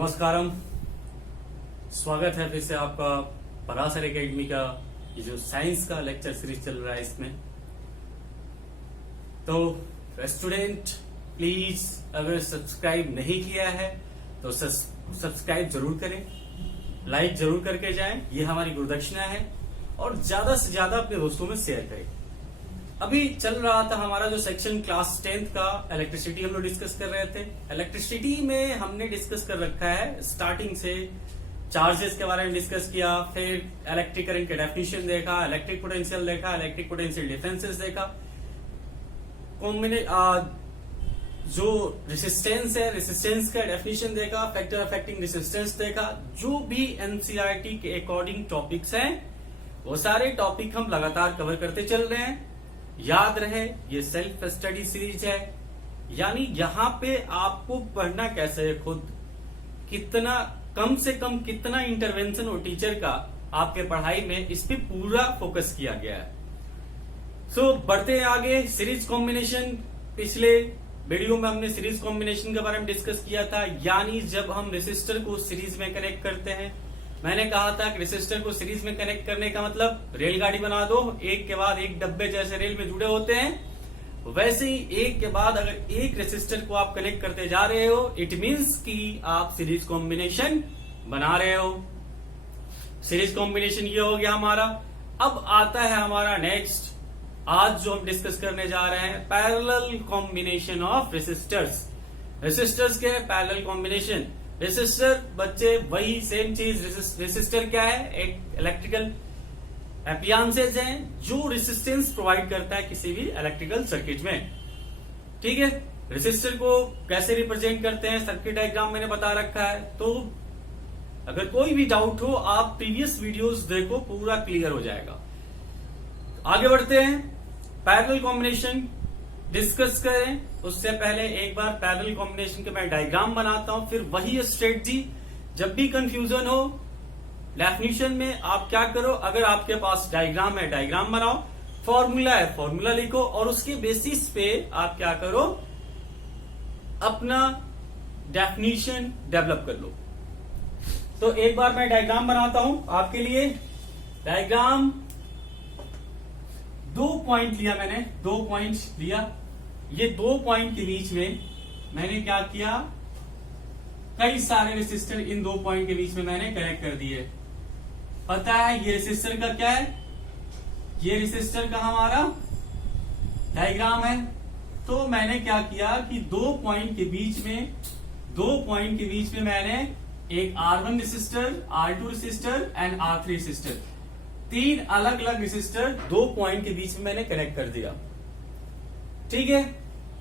नमस्कारम। स्वागत है फिर से आपका पराशर एकेडमी का ये जो साइंस का लेक्चर सीरीज चल रहा है इसमें। तो स्टूडेंट प्लीज अगर सब्सक्राइब नहीं किया है तो सब्सक्राइब जरूर करें, लाइक जरूर करके जाएं, ये हमारी गुरुदक्षिणा है। और ज्यादा से ज्यादा अपने दोस्तों में शेयर करें। अभी चल रहा था हमारा जो सेक्शन क्लास 10th का इलेक्ट्रिसिटी हम लोग डिस्कस कर रहे थे। इलेक्ट्रिसिटी में हमने डिस्कस कर रखा है स्टार्टिंग से चार्जेस के बारे में डिस्कस किया, फिर इलेक्ट्रिक करंट के डेफिनेशन देखा, इलेक्ट्रिक पोटेंशियल देखा, इलेक्ट्रिक पोटेंशियल डिफरेंसेस देखा, जो रेसिस्टेंस है रेसिस्टेंस का डेफिनेशन देखा, फैक्टर अफेक्टिंग रेसिस्टेंस देखा। जो भी एनसीईआरटी के अकॉर्डिंग टॉपिक्स हैं वो सारे टॉपिक हम लगातार कवर करते चल रहे हैं। याद रहे ये सेल्फ स्टडी सीरीज है, यानी यहाँ पे आपको पढ़ना कैसे है, खुद कितना कम से कम कितना इंटरवेंशन हो टीचर का आपके पढ़ाई में, इस पे पूरा फोकस किया गया है। सो बढ़ते हैं आगे। सीरीज कॉम्बिनेशन, पिछले वीडियो में हमने सीरीज कॉम्बिनेशन के बारे में डिस्कस किया था, यानी जब हम रेसिस्टर को सीरीज में कनेक्ट करते हैं। मैंने कहा था कि रेसिस्टर को सीरीज में कनेक्ट करने का मतलब रेलगाड़ी बना दो, एक के बाद एक डब्बे जैसे रेल में जुड़े होते हैं, वैसे ही एक के बाद अगर एक रेसिस्टर को आप कनेक्ट करते जा रहे हो, इट मींस कि आप सीरीज कॉम्बिनेशन बना रहे हो। सीरीज कॉम्बिनेशन ये हो गया हमारा। अब आता है हमारा नेक्स्ट, आज जो हम डिस्कस करने जा रहे हैं, parallel combination of resistors. Resistors के पैरेलल कॉम्बिनेशन। रेसिस्टर बच्चे वही सेम चीज, रेसिस्टर क्या है? एक इलेक्ट्रिकल एप्लायंसेज है जो रेसिस्टेंस प्रोवाइड करता है किसी भी इलेक्ट्रिकल सर्किट में। ठीक है, रेसिस्टर को कैसे रिप्रेजेंट करते हैं सर्किट डायग्राम मैंने बता रखा है। तो अगर कोई भी डाउट हो आप प्रीवियस वीडियोस देखो, पूरा क्लियर हो जाएगा। आगे बढ़ते हैं, पैरेलल कॉम्बिनेशन डिस्कस करें उससे पहले एक बार पैरेलल कॉम्बिनेशन का मैं डायग्राम बनाता हूं, फिर वही स्ट्रेटजी। जब भी कंफ्यूजन हो डेफिनेशन में आप क्या करो, अगर आपके पास डायग्राम है डायग्राम बनाओ, फॉर्मूला है फॉर्मूला लिखो, और उसके बेसिस पे आप क्या करो, अपना डेफिनेशन डेवलप कर लो। तो एक बार मैं डायग्राम बनाता हूं आपके लिए। डायग्राम 2 पॉइंट लिया मैंने, 2 पॉइंट लिया। ये 2 पॉइंट के बीच में मैंने क्या किया, कई सारे रेसिस्टर इन 2 पॉइंट के बीच में मैंने कनेक्ट कर दिए। पता है ये रेसिस्टर का क्या है, ये रेसिस्टर का हमारा डायग्राम है। तो मैंने क्या किया कि 2 पॉइंट के बीच में मैंने एक R1 resistor, R2 resistor and R3 resistor, 3 अलग अलग रेसिस्टर 2 पॉइंट के बीच में मैंने कनेक्ट कर दिया। ठीक है,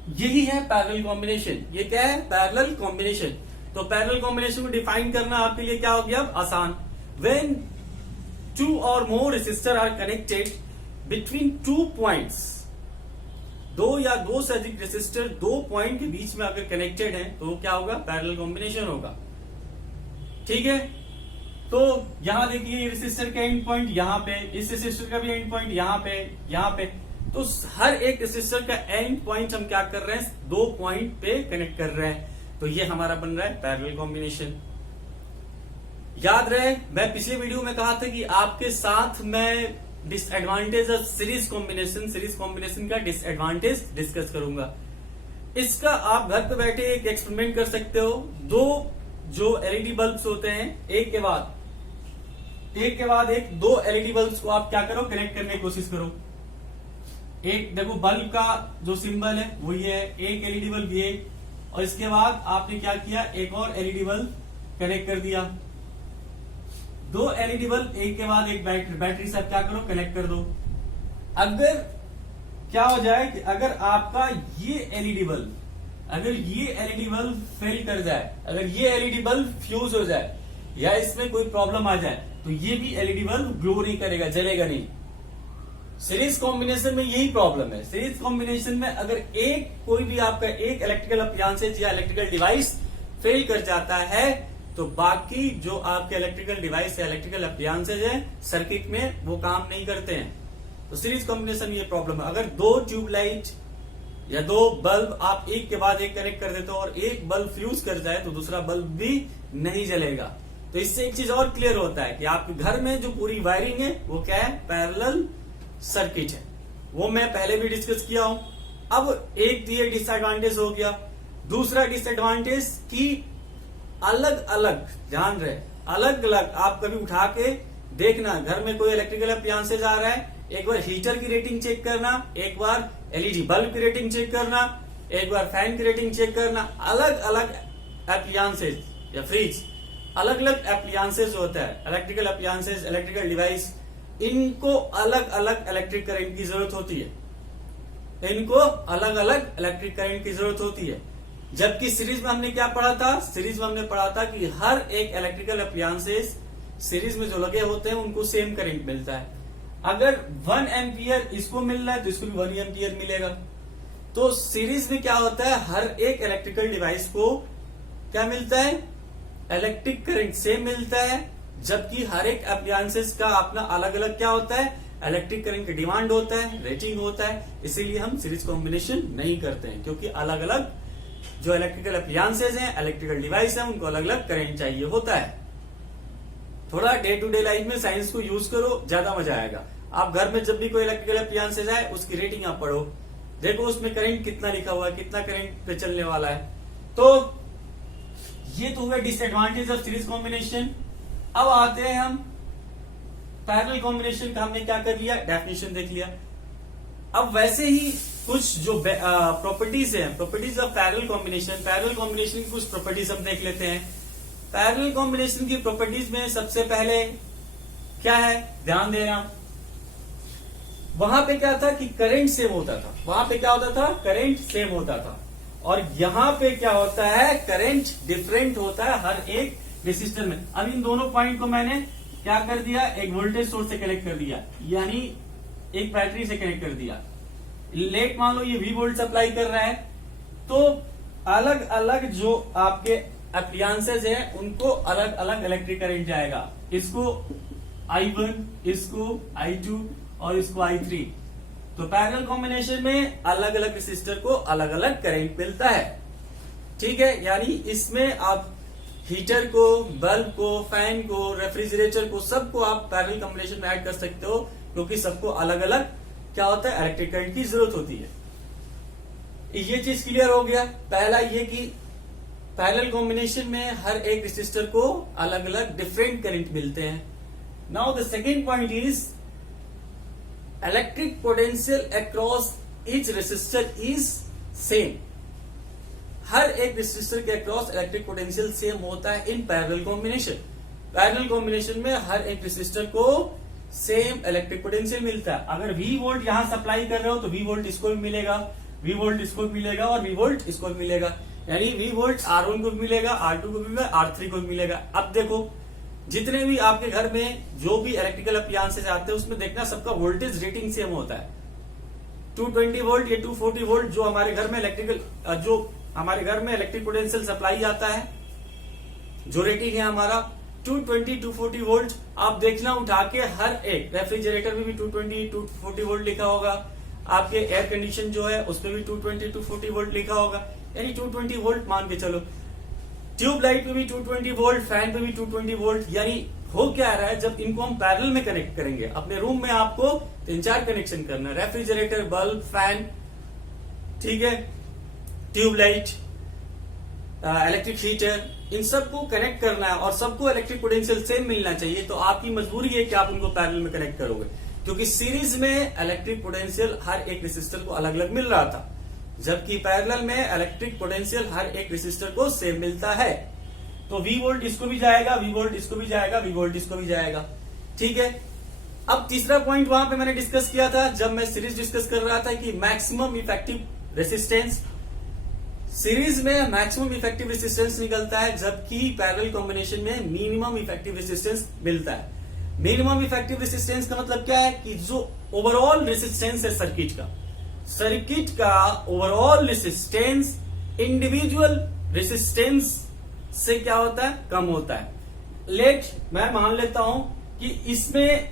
यही है पैरेलल कॉम्बिनेशन। ये क्या है? Parallel combination. तो पैरेलल कॉम्बिनेशन को डिफाइन करना आपके लिए क्या हो गया, आसान। When 2 or more resistor are connected between 2 points, 2 या 2 से अधिक रेसिस्टर 2 पॉइंट के बीच में अगर कनेक्टेड है तो क्या होगा, पैरेलल कॉम्बिनेशन होगा। ठीक है, तो यहां देखिए रेसिस्टर का एंड पॉइंट यहां पे, इस रेसिस्टर का भी एंड पॉइंट यहां पे। तो हर एक रेसिस्टर का एंड पॉइंट हम क्या कर रहे हैं, 2 पॉइंट पे कनेक्ट कर रहे हैं। तो ये हमारा बन रहा है पैरेलल कॉम्बिनेशन। याद रहे मैं पिछले वीडियो में कहा था कि आपके साथ मैं डिसएडवांटेज ऑफ सीरीज कॉम्बिनेशन का डिसएडवांटेज डिस्कस करूंगा। इसका आप घर पे बैठे एक एक्सपेरिमेंट कर सकते हो। 2 जो एलईडी बल्ब्स होते हैं, एक के बाद एक 2 एलईडी बल्ब्स को आप क्या करो, कनेक्ट करने की कोशिश करो। एक देखो बल्ब का जो सिंबल है वो ये है, एक एलईडी बल्ब ये, और इसके बाद आपने क्या किया, एक और एलईडी बल्ब कनेक्ट कर दिया। 2 एलईडी बल्ब एक के बाद एक बैटरी से क्या करो, कनेक्ट कर दो। अगर क्या हो जाए कि अगर आपका ये एलईडी बल्ब फेल कर जाए, अगर ये एलईडी बल्ब फ्यूज हो जाए या इसमें कोई प्रॉब्लम आ जाए, तो ये भी एलईडी बल्ब ग्लो नहीं करेगा, जलेगा नहीं। सीरीज कॉम्बिनेशन में यही प्रॉब्लम है। सीरीज कॉम्बिनेशन में अगर कोई भी आपका एक इलेक्ट्रिकल अप्लायंसेज या इलेक्ट्रिकल डिवाइस फेल कर जाता है, तो बाकी जो आपके इलेक्ट्रिकल डिवाइस या इलेक्ट्रिकल अप्लायंसेज है सर्किट में वो काम नहीं करते हैं। तो सीरीज कॉम्बिनेशन ये प्रॉब्लम है। अगर 2 ट्यूबलाइट या दो बल्ब आप एक के बाद एक कनेक्ट कर देते हो और एक बल्ब फ्यूज कर जाए तो दूसरा बल्ब भी नहीं जलेगा। तो इससे एक चीज और क्लियर होता है कि आपके घर में जो पूरी वायरिंग है वो क्या है, पैरेलल सर्किट है। वो मैं पहले भी डिस्कस किया हूं। अब एक ये डिसएडवांटेज हो गया। दूसरा डिसएडवांटेज कि अलग अलग, ध्यान रहे, अलग अलग आप कभी उठा के देखना, घर में कोई इलेक्ट्रिकल अप्लायंसेज आ रहा है, एक बार हीटर की रेटिंग चेक करना, एक बार एलईडी बल्ब की रेटिंग चेक करना, एक बार फैन की रेटिंग चेक करना। अलग अलग अप्लायंसेज या फ्रिज, अलग अलग अप्लायंसेज होता है, इलेक्ट्रिकल अप्लायंसेज, इलेक्ट्रिकल डिवाइस, इनको अलग अलग इलेक्ट्रिक करंट की जरूरत होती है। इनको अलग अलग इलेक्ट्रिक करंट की जरूरत होती है। जबकि सीरीज में हमने क्या पढ़ा था, सीरीज में हमने पढ़ा था कि हर एक इलेक्ट्रिकल अप्लायंसेज सीरीज में जो लगे होते हैं उनको सेम करंट मिलता है। अगर 1 एम्पियर इसको मिल रहा है तो इसको भी 1 एम्पियर मिलेगा। तो सीरीज में क्या होता है, हर एक इलेक्ट्रिकल डिवाइस को क्या मिलता है, इलेक्ट्रिक करंट सेम मिलता है। जबकि हर एक अप्लायंसेस का अपना अलग अलग क्या होता है, इलेक्ट्रिक करंट की डिमांड होता है, रेटिंग होता है। इसीलिए हम सीरीज कॉम्बिनेशन नहीं करते हैं, क्योंकि अलग अलग जो इलेक्ट्रिकल अप्लायंसेज हैं, इलेक्ट्रिकल डिवाइस हैं, उनको अलग अलग करंट चाहिए होता है। थोड़ा डे टू डे लाइफ में साइंस को यूज करो, ज्यादा मजा आएगा। आप घर में जब भी कोई इलेक्ट्रिकल अप्लायंसेज आए उसकी रेटिंग आप पढ़ो, देखो उसमें करंट कितना लिखा हुआ है, कितना करंट पे चलने वाला है। तो ये तो हुआ डिसएडवांटेज ऑफ सीरीज कॉम्बिनेशन। अब आते हैं हम पैरेलल कॉम्बिनेशन का। हमने क्या कर लिया, डेफिनेशन देख लिया। अब वैसे ही कुछ जो प्रॉपर्टीज हैं, properties of parallel combination, parallel combination की कुछ प्रॉपर्टीज हम देख लेते हैं। पैरेलल कॉम्बिनेशन की प्रॉपर्टीज में सबसे पहले क्या है, ध्यान देना, वहां पे क्या था कि करंट सेम होता था। वहां पे क्या होता था, करंट सेम होता था। और यहां पे क्या होता है, करंट डिफरेंट होता है हर एक रेसिस्टर में। अब इन दोनों पॉइंट को मैंने क्या कर दिया, एक वोल्टेज सोर्स से कनेक्ट कर दिया, यानी एक बैटरी से कनेक्ट कर दिया। लेट मान लो ये V वोल्ट सप्लाई कर रहा है, तो अलग अलग जो आपके अप्लायंसेज हैं उनको अलग अलग इलेक्ट्रिक करंट जाएगा। इसको I1, इसको I2 और इसको I3। तो पैरेलल कॉम्बिनेशन में अलग अलग रेसिस्टर को अलग अलग करंट मिलता है, ठीक है। यानी इसमें आप हीटर को, बल्ब को, फैन को, रेफ्रिजरेटर को, सबको आप पैरेलल कॉम्बिनेशन में ऐड कर सकते हो, क्योंकि सबको अलग अलग क्या होता है, इलेक्ट्रिक करंट की जरूरत होती है। ये चीज क्लियर हो गया। पहला ये कि पैरेलल कॉम्बिनेशन में हर एक रेसिस्टर को अलग अलग डिफरेंट करंट मिलते हैं। Now the second point is electric potential across each resistor is same. हर एक रेसिस्टर के अक्रॉस इलेक्ट्रिक पोटेंशियल सेम होता है in parallel combination. Parallel combination में हर एक रेसिस्टर को सेम इलेक्ट्रिक पोटेंशियल मिलता है। अगर V वोल्ट यहां सप्लाई कर रहे हो तो V वोल्ट इसको भी मिलेगा, V वोल्ट इसको भी मिलेगा और V वोल्ट इसको भी मिलेगा। यानी V वोल्ट R1 को भी मिलेगा, R2 को भी मिलेगा, R3 को भी मिलेगा। अब देखो जितने भी आपके घर में जो भी इलेक्ट्रिकल अप्लायंसेज आते हैं उसमें देखना सबका वोल्टेज रेटिंग सेम होता है। 220 वोल्ट या 240 वोल्ट जो हमारे घर में इलेक्ट्रिक पोटेंशियल सप्लाई आता है, जो रेटिंग है हमारा 220 240 वोल्ट। आप देखना उठा के हर एक रेफ्रिजरेटर में भी 220 240 वोल्ट लिखा होगा, आपके एयर कंडीशन जो है उसमें भी 220 240 वोल्ट लिखा होगा, यानी 220 वोल्ट मान के चलो। ट्यूब लाइट पे भी 220 वोल्ट, फैन पे भी 220 वोल्ट। यानी हो क्या रहा है, जब इनको हम पैरेलल में कनेक्ट करेंगे, अपने रूम में आपको 3-4 कनेक्शन करना है, रेफ्रिजरेटर, बल्ब, फैन, ठीक है, ट्यूब लाइट, इलेक्ट्रिक हीटर, इन सबको कनेक्ट करना है और सबको इलेक्ट्रिक पोटेंशियल सेम मिलना चाहिए। तो आपकी मजबूरी है कि आप उनको पैरेलल में कनेक्ट करोगे, क्योंकि सीरीज में इलेक्ट्रिक पोटेंशियल हर एक रेसिस्टर को अलग अलग मिल रहा था, जबकि पैरेलल में इलेक्ट्रिक पोटेंशियल हर एक रेसिस्टर को सेम मिलता है। तो V वोल्ट इसको भी जाएगा, V वोल्ट इसको भी जाएगा, V वोल्ट इसको भी जाएगा, ठीक है। अब तीसरा पॉइंट वहां पे मैंने डिस्कस किया था जब मैं सीरीज डिस्कस कर रहा था कि मैक्सिमम इफेक्टिव रेसिस्टेंस। सीरीज में मैक्सिमम इफेक्टिव रेसिस्टेंस निकलता है, जबकि पैरेलल कॉम्बिनेशन में मिनिमम इफेक्टिव रेसिस्टेंस मिलता है। मिनिमम इफेक्टिव रेसिस्टेंस का मतलब क्या है कि जो ओवरऑल रेसिस्टेंस है सर्किट का ओवरऑल रेसिस्टेंस इंडिविजुअल रेसिस्टेंस से क्या होता है, कम होता है। मैं मान लेता हूं कि इसमें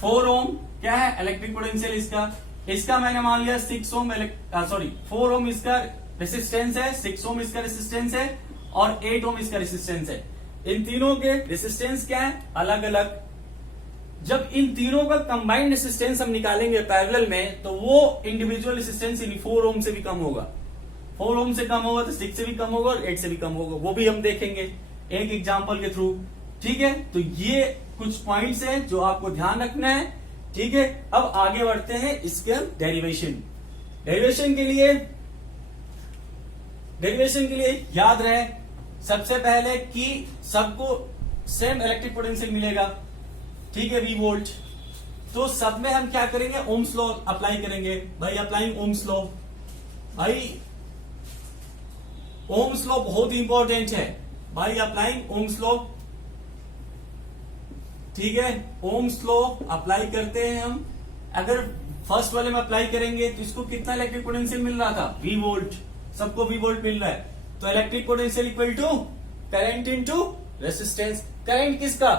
4 ओम क्या है इलेक्ट्रिक पोटेंशियल इसका, इसका मैंने मान लिया 6 ओम 4 ओम इसका रेसिस्टेंस है, 6 ओम इसका रेसिस्टेंस है और 8 ओम इसका रेसिस्टेंस है। इन तीनों के रेसिस्टेंस क्या है? अलग अलग। जब इन तीनों का कंबाइंड रेसिस्टेंस हम निकालेंगे पैरेलल में, तो वो इंडिविजुअल रेसिस्टेंस 4 ओम से भी कम होगा। 4 ओम से कम होगा तो 6 से भी कम होगा और 8 से भी कम होगा। वो भी हम देखेंगे एक एग्जांपल के थ्रू। ठीक है, तो ये कुछ पॉइंट्स हैं जो आपको ध्यान रखना है। ठीक है, अब आगे बढ़ते हैं इसके डेरिवेशन। डेरिवेशन के लिए याद रहे सबसे पहले कि सबको सेम इलेक्ट्रिक पोटेंशियल मिलेगा। ठीक है, V वोल्ट। तो सब में हम क्या करेंगे? ओम्स लॉ अप्लाई करेंगे। भाई अप्लाइंग ओम्स लॉ, भाई ओम्स लॉ बहुत इंपॉर्टेंट है भाई, अप्लाइंग ओम्स लॉ। ठीक है, ओम्स लॉ अप्लाई करते हैं हम। अगर फर्स्ट वाले में अप्लाई करेंगे तो इसको कितना इलेक्ट्रिक पोटेंशियल मिल रहा था? V volt. सबको V वोल्ट मिल रहा है, तो electric potential equal to current into resistance. Current किसका?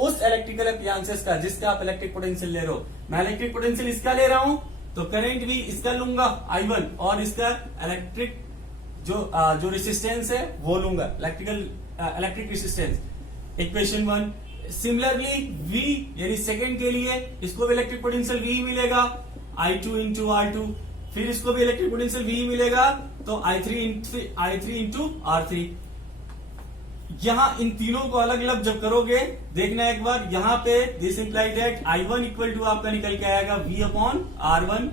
उस इलेक्ट्रिकल अप्लायंसेस का जिसका आप इलेक्ट्रिक पोटेंशियल ले रहे हो। मैं इलेक्ट्रिक पोटेंशियल इसका ले रहा हूं तो करंट भी इसका लूंगा I1, और इसका इलेक्ट्रिक जो रेसिस्टेंस है वो लूंगा, electric resistance. Equation 1। Similarly V यानी सेकंड के लिए इसको भी इलेक्ट्रिक पोटेंशियल V मिलेगा, I2 इंटू R2। फिर इसको भी इलेक्ट्रिक पोटेंशियल V मिलेगा, तो I3 इंटू R3। यहां इन तीनों को अलग अलग जब करोगे, देखना एक बार, यहां पे this imply that I1 equal to आपका निकल के आएगा V अपॉन R1।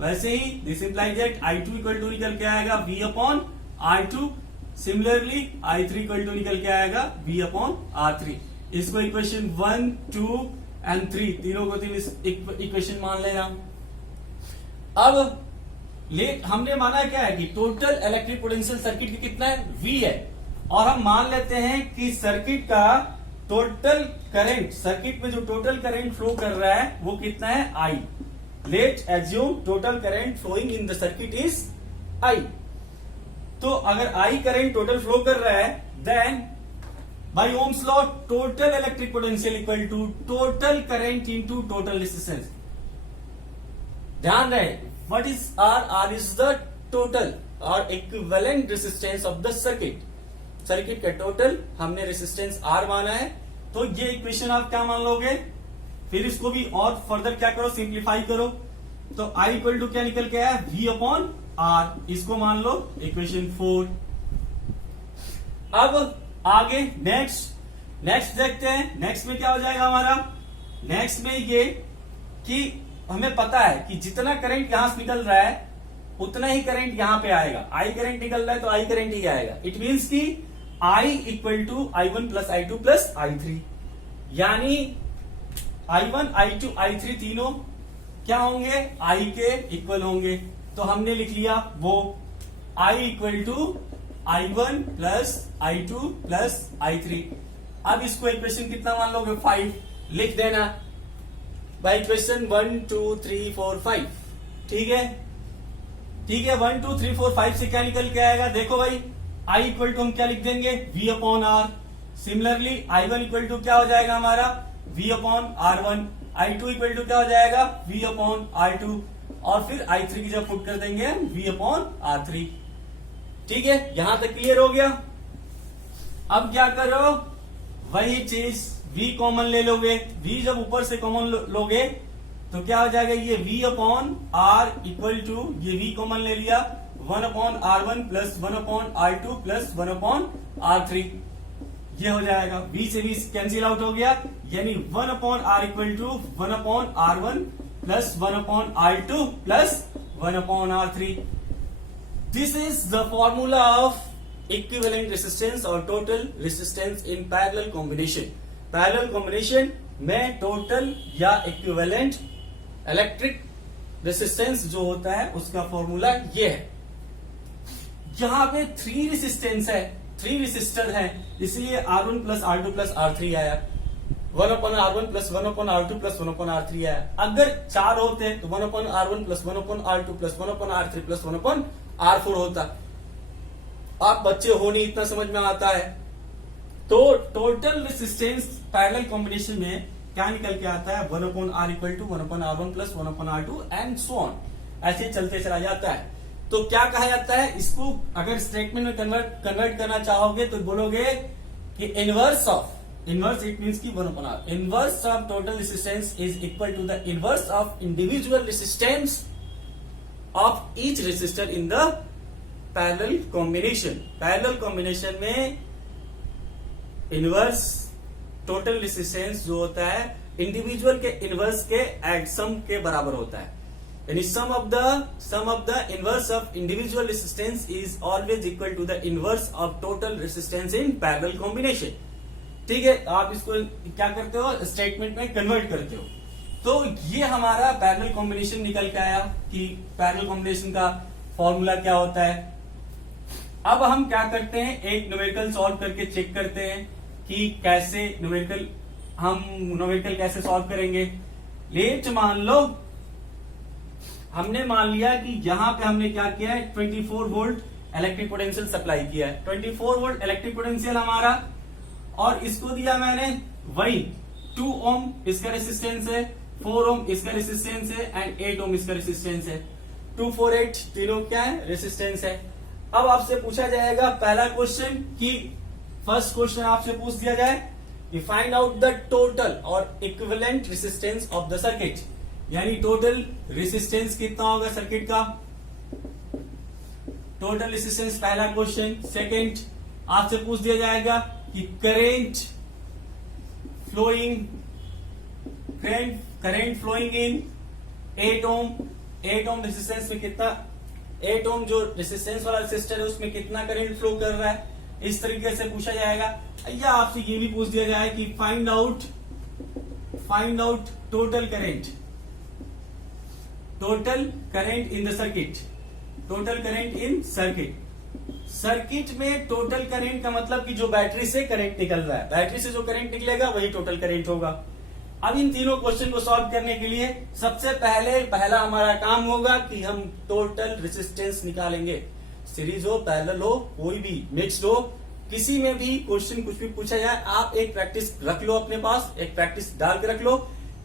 वैसे ही this imply that I2 equal to निकल के आएगा V upon R2। Similarly I3 equal to निकल के आएगा V अपॉन R3। इसको इक्वेशन 1, 2 एंड 3 तीनों को तीन इक्वेशन मान लेना। अब हमने माना क्या है कि टोटल इलेक्ट्रिक पोटेंशियल सर्किट की कितना है? V है। और हम मान लेते हैं कि सर्किट का टोटल करंट, सर्किट में जो टोटल करंट फ्लो कर रहा है वो कितना है? I। Let assume total current flowing in the circuit is I। तो अगर I करंट टोटल फ्लो कर रहा है, then by Ohm's law total electric potential equal to total current into total resistance. ध्यान रहे, what is R is the total और equivalent resistance of the circuit. Circuit का total हमने resistance R माना है, तो ये इक्वेशन आप क्या मान लोगे? फिर इसको भी और फर्दर क्या करो? सिंप्लीफाई करो। तो I इक्वल टू क्या निकल के आया? V upon R। इसको मान लो इक्वेशन 4। अब आगे नेक्स्ट देखते हैं। नेक्स्ट में क्या हो जाएगा हमारा? नेक्स्ट में ये कि हमें पता है कि जितना करंट यहां से निकल रहा है उतना ही करंट यहां पे आएगा। I करंट निकल रहा है तो I करंट ही आएगा। इट मीन्स कि I equal to I1 plus I2 plus I3, यानी I1, I2, I3 तीनों क्या होंगे? I के इक्वल होंगे। तो हमने लिख लिया वो I equal to I1 plus I2 plus I3। अब इसको इक्वेशन कितना मान लोगे? 5 लिख देना बाई इक्वेशन 1, 2, 3, 4, 5। ठीक है, 1, 2, 3, 4, 5 से क्या निकल के आएगा? देखो भाई, I इक्वल टू हम क्या लिख देंगे? V upon R। Similarly I1 equal to क्या हो जाएगा हमारा? V upon R1। I2 equal to क्या हो जाएगा? V upon R2। और फिर I3 की जब पुट कर देंगे V अपॉन R3। ठीक है, यहां तक क्लियर हो गया। अब क्या करो? वही चीज V कॉमन ले लोगे। V जब ऊपर से कॉमन लोगे तो क्या हो जाएगा? ये V upon R equal to, ये V कॉमन ले लिया, 1 upon R1 plus 1 upon R2 plus 1 upon R3। ये हो जाएगा, V से V कैंसिल आउट हो गया, यानी 1 upon R equal to 1 upon R1 plus 1 upon R2 plus 1 upon R3। This is the formula of equivalent resistance or total resistance in parallel combination. Parallel combination में total या equivalent electric resistance जो होता है उसका formula ये है। यहां पे 3 रेजिस्टेंस है, 3 रेजिस्टर है, इसलिए R1 plus R2 plus R3 आया। 1 upon R1 plus 1 upon R2 plus 1 upon R3 आया। अगर 4 होते तो 1 upon R1 plus 1 upon R2 plus 1 upon R3 plus 1 upon R4 होता। आप बच्चे हो नहीं, इतना समझ में आता है। तो टोटल रेजिस्टेंस पैरेलल कॉम्बिनेशन में क्या निकल के आता है 1/r equal to 1/r1 plus 1/r2 and so on, ऐसे चलते चला जाता है। तो क्या कहा जाता है इसको, अगर स्टेटमेंट में कन्वर्ट करना चाहोगे तो बोलोगे कि इनवर्स इट मींस की 1/r inverse of total resistance is equal to the inverse of individual resistance of each resistor in the parallel combination. Parallel combination में इनवर्स टोटल रेसिस्टेंस जो होता है इंडिविजुअल के इनवर्स के एड सम के बराबर होता है, यानी sum of the inverse of individual resistance is always equal to the inverse of total resistance in parallel combination. ठीक है, आप इसको क्या करते हो, स्टेटमेंट में कन्वर्ट करते हो। तो ये हमारा पैरेलल कॉम्बिनेशन निकल के आया कि पैरेलल कॉम्बिनेशन का फॉर्मूला क्या होता है। अब हम क्या करते हैं, एक न्यूमेरिकल सॉल्व करके चेक करते हैं कि कैसे न्यूमेरिकल कैसे सॉल्व करेंगे। लेट मान लो हमने मान लिया कि यहां पे हमने क्या किया है 24 वोल्ट इलेक्ट्रिक पोटेंशियल सप्लाई किया है, 24 वोल्ट इलेक्ट्रिक पोटेंशियल हमारा, और इसको दिया मैंने वही 2 ओम इसका रेसिस्टेंस है, 4 ओम इसका रेसिस्टेंस है एंड 8 ओम इसका रेसिस्टेंस है। 2, 4, 8 तीनों क्या है, रेसिस्टेंस है। अब आपसे पूछा जाएगा पहला क्वेश्चन कि फर्स्ट क्वेश्चन आपसे पूछ दिया जाए कि फाइंड आउट द टोटल और equivalent resistance of the circuit, यानी टोटल रेसिस्टेंस कितना होगा सर्किट का, टोटल रेसिस्टेंस पहला क्वेश्चन। सेकंड आपसे पूछ दिया जाएगा कि current flowing in 8 ohm resistance में कितना, 8 ओम जो रेसिस्टेंस वाला रेसिस्टर है उसमें कितना करंट फ्लो कर रहा है, इस तरीके से पूछा जाएगा। या आपसे ये भी पूछ दिया जाए कि find out total current in the circuit, total current in circuit में टोटल करंट का मतलब कि जो बैटरी से करंट निकल रहा है, बैटरी से जो करंट निकलेगा वही टोटल करंट होगा। अब इन तीनों क्वेश्चन को सॉल्व करने के लिए सबसे पहला हमारा काम होगा कि हम टोटल रेसिस्टेंस निकालेंगे। सीरीज हो, पैरेलल हो, कोई भी मिक्स्ड हो, किसी में भी क्वेश्चन कुछ भी पूछा जाए, आप एक प्रैक्टिस रख लो अपने पास, एक प्रैक्टिस डाल के रख लो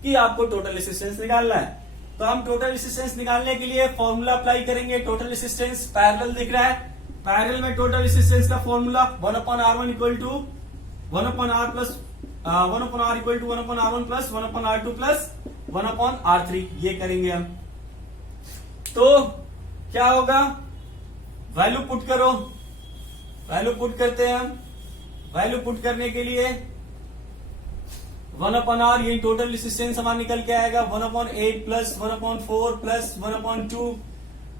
कि आपको टोटल रेसिस्टेंस निकालना है। तो हम टोटल रेसिस्टेंस निकालने के लिए फॉर्मूला अप्लाई करेंगे। टोटल रेसिस्टेंस पैरेलल दिख रहा है, पैरेलल में टोटल रेसिस्टेंस का formula 1/r1 equal to 1/r plus 1/r equal to 1/r1 plus 1/r2 plus 1/r3, ये करेंगे हम। तो क्या होगा, वैल्यू पुट करो, वैल्यू पुट करते हैं हम। वैल्यू पुट करने के लिए 1/r ये टोटल रेसिस्टेंस हमारा निकल के आएगा 1/8 प्लस 1/4 प्लस 1/2,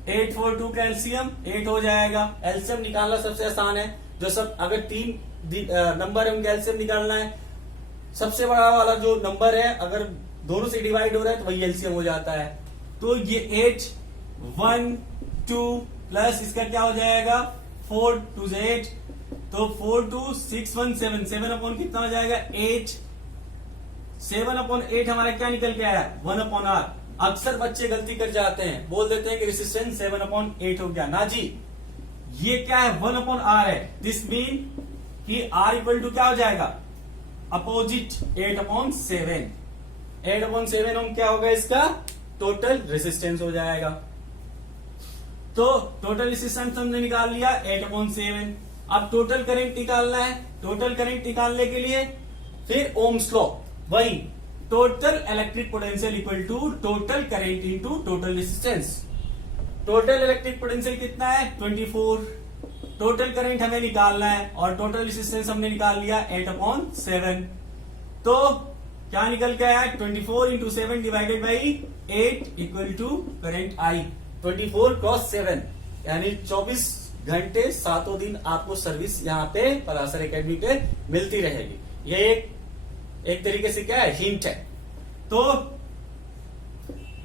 8, 4, 2 का एलसीएम 8 हो जाएगा। एलसीएम निकालना सबसे आसान है, जो सब अगर 3 नंबर है उनका एलसीएम निकालना है, सबसे बड़ा वाला जो नंबर है अगर दोनों से डिवाइड हो रहा है तो वही एलसीएम हो जाता है। तो ये 8, 1, 2 प्लस इसका क्या हो जाएगा 4, 2 से 8, तो 4, 2, 6, 1, 7, 7 अपॉन कितना हो जाएगा 8, 7/8 हमारा क्या निकल के आया 1/r। अक्सर बच्चे गलती कर जाते हैं, बोल देते हैं कि रेसिस्टेंस 7/8 हो गया, ना जी, ये क्या है 1/r है। दिस मीन कि r इक्वल टू क्या हो जाएगा अपोजिट 8/7, 8/7 हम क्या होगा इसका टोटल रेसिस्टेंस हो जाएगा। तो टोटल रेसिस्टेंस हमने निकाल लिया 8/7। अब टोटल करंट निकालना है, टोटल करंट निकालने के लिए फिर ओम्स लॉ, वही total electric potential equal to total current into total resistance. Total electric potential कितना है 24, टोटल करंट हमें निकालना है और टोटल रेसिस्टेंस हमने निकाल लिया 8/7। तो क्या निकल के आया 24 into 7 divided by 8 equal to current I. 24 cross 7 यानी 24 घंटे 7 दिन आपको सर्विस यहाँ पे पराशर एकेडमी पे मिलती रहेगी। ये एक तरीके से क्या है हिंट है। तो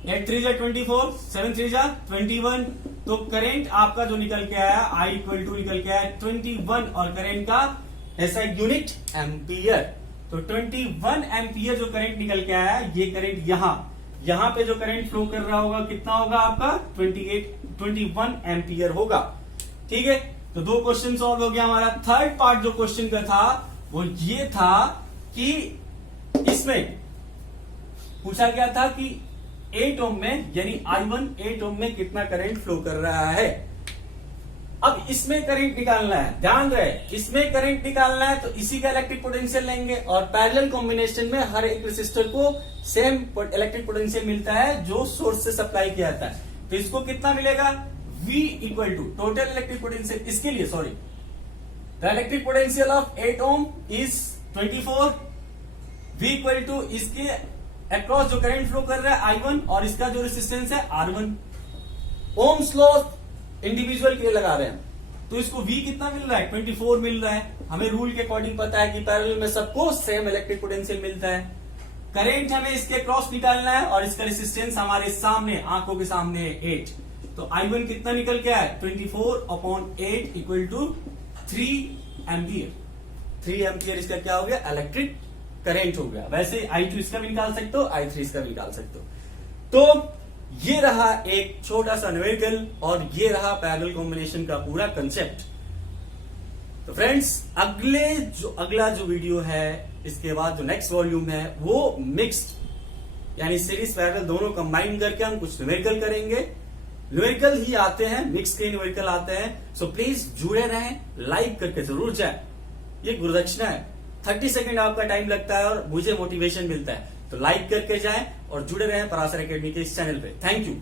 8 3 24, 7 3 21, तो करंट आपका जो निकल के आया आई इक्वल टू निकल के आया 21 और करंट का ऐसा यूनिट एम्पियर। तो 21 एम्पियर जो करंट निकल के आया, ये करंट यहाँ पे जो करंट फ्लो कर रहा होगा कितना होगा आपका 21 एम्पियर होगा। ठीक है, तो 2 क्वेश्चन सॉल्व हो गया हमारा। थर्ड पार्ट जो क्वेश्चन का था वो ये था कि इसमें पूछा गया था कि 8 ओम में यानी I1 8 ओम में कितना करंट फ्लो कर रहा है। अब इसमें करंट निकालना है, ध्यान रहे इसमें करंट निकालना है तो इसी का इलेक्ट्रिक पोटेंशियल लेंगे और पैरेलल कॉम्बिनेशन में हर एक रेसिस्टर को सेम इलेक्ट्रिक पोटेंशियल मिलता है जो सोर्स से सप्लाई किया जाता है। तो इसको कितना मिलेगा, V equal to total electric potential, इसके लिए sorry the electric potential of 8 ohm is 24, V equal to इसके अक्रॉस जो करंट फ्लो कर रहा है I1 और इसका जो रेसिस्टेंस है R1। ओम्स लॉ इंडिविजुअल के लिए लगा रहे हैं तो इसको V कितना मिल रहा है, 24 मिल रहा है। हमें रूल के अकॉर्डिंग पता है कि पैरेलल में सबको सेम इलेक्ट्रिक पोटेंशियल मिलता है। करंट हमें इसके क्रॉस निकालना है और इसका रेसिस्टेंस हमारे सामने आंखों के सामने है 8। तो I1 कितना निकल के आया, 24/8 इक्वल टू 3 एम्पियर। 3 एम्पियर इसका क्या हो गया, इलेक्ट्रिक करंट हो गया। वैसे I2 इसका भी निकाल सकते हो, I3 इसका भी निकाल सकते हो। तो ये रहा एक छोटा सा न्यूमेरिकल और ये रहा पैरेलल कॉम्बिनेशन का पूरा कंसेप्ट। तो फ्रेंड्स अगला जो वीडियो है इसके बाद जो नेक्स्ट वॉल्यूम है वो मिक्स्ड यानी सीरीज पैरेलल दोनों कंबाइन करके हम कुछ न्यूमेरिकल करेंगे। न्यूमेरिकल ही आते हैं, मिक्स के न्यूमेरिकल आते हैं। सो प्लीज जुड़े रहें, लाइक करके जरूर जाए, ये गुरुदक्षिणा है। 30 सेकंड आपका टाइम लगता है और मुझे मोटिवेशन मिलता है। तो लाइक करके जाएं और जुड़े रहें पराशर एकेडमी के इस चैनल पे। Thank you.